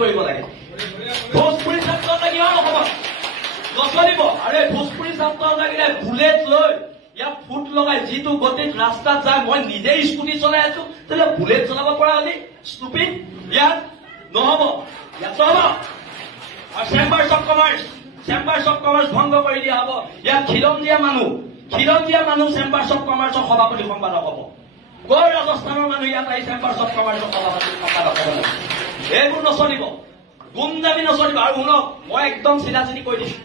কৰিব লাগে ভোজপুৰী ছাত্ৰ লাগিব অসমত নচলিব আৰে ভোজপুৰী ছাত্ৰ লাগিলে বুলেট লৈ ইয়াত ফুট লগাই যিটো গতিত ৰাস্তাত যায় মই নিজে স্কুটি চলাই আছো তেতিয়াহ'লে বুলেট চলাব পৰা হলি ষ্টুপিড ইয়াত নহব ইয়াত নহব আৰু চেম্বাৰ্ছ অফ কমাৰ্চ ভংগ কৰি দিয়া হ'ব ইয়াত খিলঞ্জীয়া মানুহ চেম্বাৰ্ছ অফ কমাৰ্চৰ সভাপতি সম্পাদক হ'ব গৈ ৰাজস্থানৰ মানুহ ইয়াত আহি চেম্বাৰ্ছ অফ কমাৰ্চৰ সভাপতি সম্পাদক হ'ব এইবোৰ নচলিব গুণ্ডামি নচলিব আৰু শুনক মই একদম চিধা-চিধি কৈ দিছো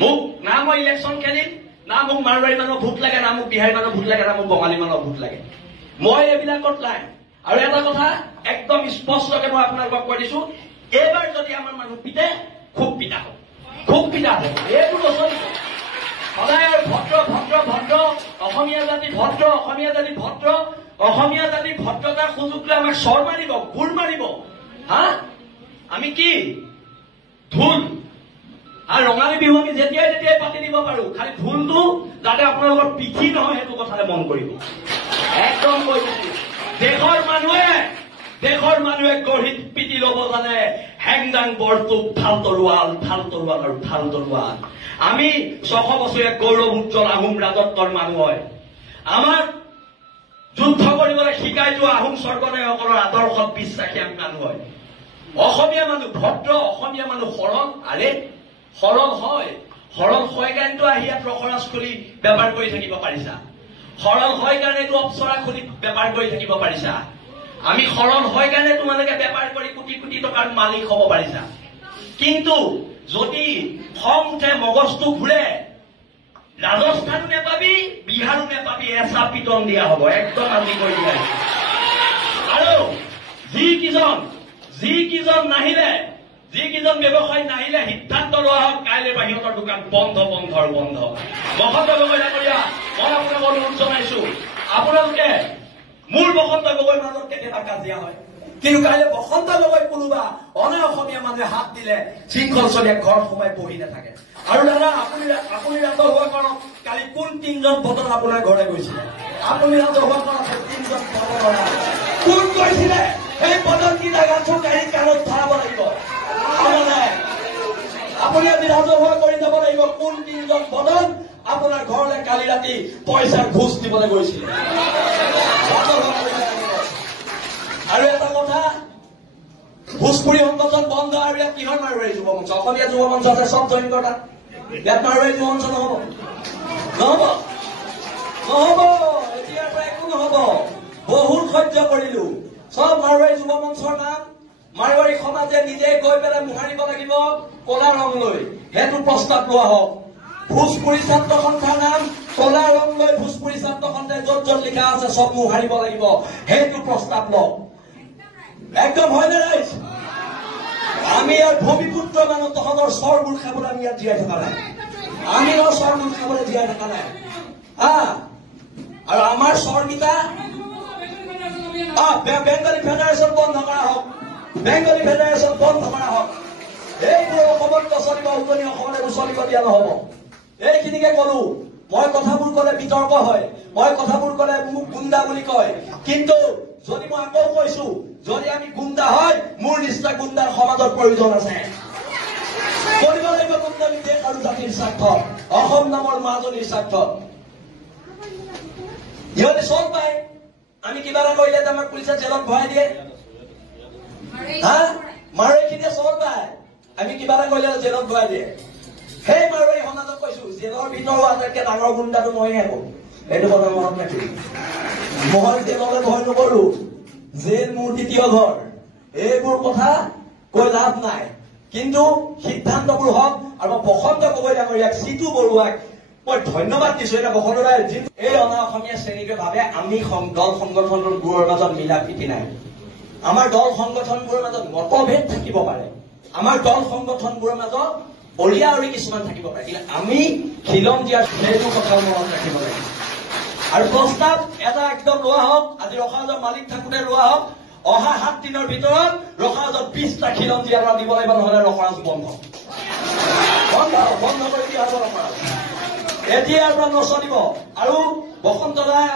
মোক না মই ইলেকশ্যন খেলিম না মোক মাৰোৱাৰী মানুহৰ ভোট লাগে না মোক বিহাৰী মানুহৰ ভোট লাগে না মোক বঙালী মানুহৰ ভোট লাগে মই এইবিলাকত নাই আৰু এটা কথা একদম স্পষ্টকে মই আপোনালোকক কৈ দিছো এইবাৰ যদি আমাৰ মানুহ পিতে খুব পিতা হ'ব এইবোৰ নচলিব সদায় ভদ্ৰ অসমীয়া জাতি ভদ্ৰতাৰ সুযোগ লৈ আমাক চৰ মাৰিব গুৰ মাৰিব হা আমি কি ঢোল আৰু ৰঙালী বিহু আমি যেতিয়াই পাতি দিব পাৰো খালি ঢোলটো যাতে আপোনালোকৰ পিঠি নহয় সেইটো কথালে মন কৰিব একদম কৈ দিছো দেশৰ মানুহে গঢ়িত পিটি ল'ব জানে হেংদাং বৰটোক ঠাল তৰোৱাল আমি 600 বছৰীয়া গৌৰৱ উজ্জ্বল আহোম ৰাজত্বৰ মানুহ হয় আমাৰ যুদ্ধ কৰিবলৈ শিকাই যোৱা আহোম স্বৰ্গদেউসকলৰ আদৰ্শত বিশ্বাসী আমি মানুহ হয় অসমীয়া মানুহ ভদ্ৰ অসমীয়া মানুহ সৰল হয় কাৰণেতো আহি ইয়াত ৰসৰাজ খুলি বেপাৰ কৰি থাকিব পাৰিছা সৰল হয় কাৰণেতো অপচৰা খুলি বেপাৰ কৰি থাকিব পাৰিছা আমি সৰল হয় কাৰণে তোমালোকে বেপাৰ কৰি কোটি টকাৰ মালিক হ'ব পাৰিছা কিন্তু যদি খং উঠে মগজটো ঘূৰে ৰাজস্থানো নেপাবি বিহাৰো নেপাবি এচা পিটন দিয়া হ'ব একদম আমি কৈ দিয়া আৰু যিকেইজন ব্যৱসায়ী নাহিলে সিদ্ধান্ত লোৱা হওক কাইলৈ বাহিৰৰ দোকান বন্ধ বসন্ত গগৈ ডাঙৰীয়া মই আপোনাক অনুৰোধ জনাইছো আপোনালোকে মোৰ বসন্ত গগৈৰ মাজত কেতিয়াবা কাজিয়া হয় কিন্তু কাইলৈ বসন্ত গগৈ কোনোবা অনা অসমীয়া মানুহে হাত দিলে শৃংখল চলিয়া ঘৰ সোমাই বহি নাথাকে আৰু দাদা আপুনি ৰাজহুৱা কৰক কালি কোন 3জন বদন আপোনাৰ ঘৰে গৈছিলে আপুনি ৰাজহুৱা কৰক 3জন বদন কোন গৈছিলে সেই বদন কি জাগা চকাৰী কাণত ধৰাব লাগিব আপুনি আজি ৰাজহুৱা কৰি যাব লাগিব কোন 3জন বদন আপোনাৰ ঘৰলৈ কালি ৰাতি পইচাৰ ঘোষ দিবলৈ গৈছিলে আৰু এটা কথা ভোজপুৰী সংগঠন বন্ধ আৰু ইয়াত কিহৰ মাৰোৱাৰী যুৱ মঞ্চ অসমীয়া যুৱ মঞ্চ আছে চব জইন কৰা ইয়াত মাৰোৱাৰী যুৱ মঞ্চ নহব এতিয়াৰ পৰা একো নহব বহুত সহ্য কৰিলো চব মাৰোৱাৰী যুৱ মঞ্চৰ নাম মাৰোৱাৰী সমাজে নিজে গৈ পেলাই মোহাৰিব লাগিব কলা ৰং লৈ সেইটো প্ৰস্তাৱ লোৱা হওক ভোজপুৰী ছাত্ৰ সন্থাৰ নাম কলা ৰং লৈ ভোজপুৰী ছাত্ৰ সন্থাই য'ত লিখা আছে চব মোহাৰিব লাগিব সেইটো প্ৰস্তাৱ লওক একদম হয়নে ৰাইজ আমি ইয়াৰ ভূমিপুত্ৰ মানুহ তহঁতৰ চৰবোৰ খাবলৈ আমি ইয়াত জীয়াই থকা নাই আমি চৰবোৰ খাবলৈ জীয়াই থকা নাই আৰু আমাৰ চৰকেইটা বেংগলী ফেডাৰেশ্যন বন্ধ কৰা হওক এইবোৰ অসমত নচলিব উজনি অসমলৈ নচলিব দিয়া নহব এইখিনিকে কলো মই কথাবোৰ কলে বিতৰ্ক হয় মই কথাবোৰ কলে মোক গুণ্ডা বুলি কয় কিন্তু যদি মই আকৌ কৈছো যদি আমি গুণ্ডা হয় মোৰ নিচিনা গুণ্ডাৰ সমাজৰ প্ৰয়োজন আছে কৰিব লাগিব গুণ্ডামি দেশ আৰু জাতিৰ স্বাৰ্থত অসম নামৰ মাজনীৰ স্বাৰ্থত ইহঁতে চল পায় আমি কিবা এটা কৰিলে আমাক পুলিচে জেলত ভৰাই দিয়ে মাৰোৱাৰীখিনিয়ে চল পায় আমি কিবা এটা কৰিলে জেলত ভৰাই দিয়ে সেই মাৰোৱাৰী সমাজক কৈছো জেলৰ ভিতৰৰ আটাইতকৈ ডাঙৰ গুণ্ডাটো মইহে কৰো এইটো কথা মনত ৰাখিবি মই জেললৈ ভয় নকৰো জেল মোৰ দ্বিতীয় ঘৰ এইবোৰ কথা কৈ লাভ নাই কিন্তু সিদ্ধান্তবোৰ হওক আৰু বসন্ত গগৈ ডাঙৰীয়াক চিটু বৰুৱাক মই ধন্যবাদ দিছো এটা বসন্তদাই এই অনা অসমীয়া শ্ৰেণীটোৱে ভাবে আমি দল সংগঠনবোৰৰ মাজত মিলা প্ৰীতি নাই আমাৰ দল সংগঠনবোৰৰ মাজত মতভেদ থাকিব পাৰে আমাৰ দল সংগঠনবোৰৰ মাজত অলিয়া অলি কিছুমান থাকিব পাৰে কিন্তু আমি খিলঞ্জীয়াৰ সেইটো কথা মনত ৰাখিব লাগিব আৰু প্ৰস্তাৱ এটা একদম লোৱা হওক আজি ৰসাজৰ মালিক থাকোঁতে লোৱা হওক অহা 7 দিনৰ ভিতৰত ৰসাজৰ 20টা খিলঞ্জীয়া দিব লাগিব নহলে ৰসৰাজ বন্ধ কৰি দিয়া হ'ব ৰসৰাজ এতিয়াৰ পৰা নচলিব আৰু বসন্তদাই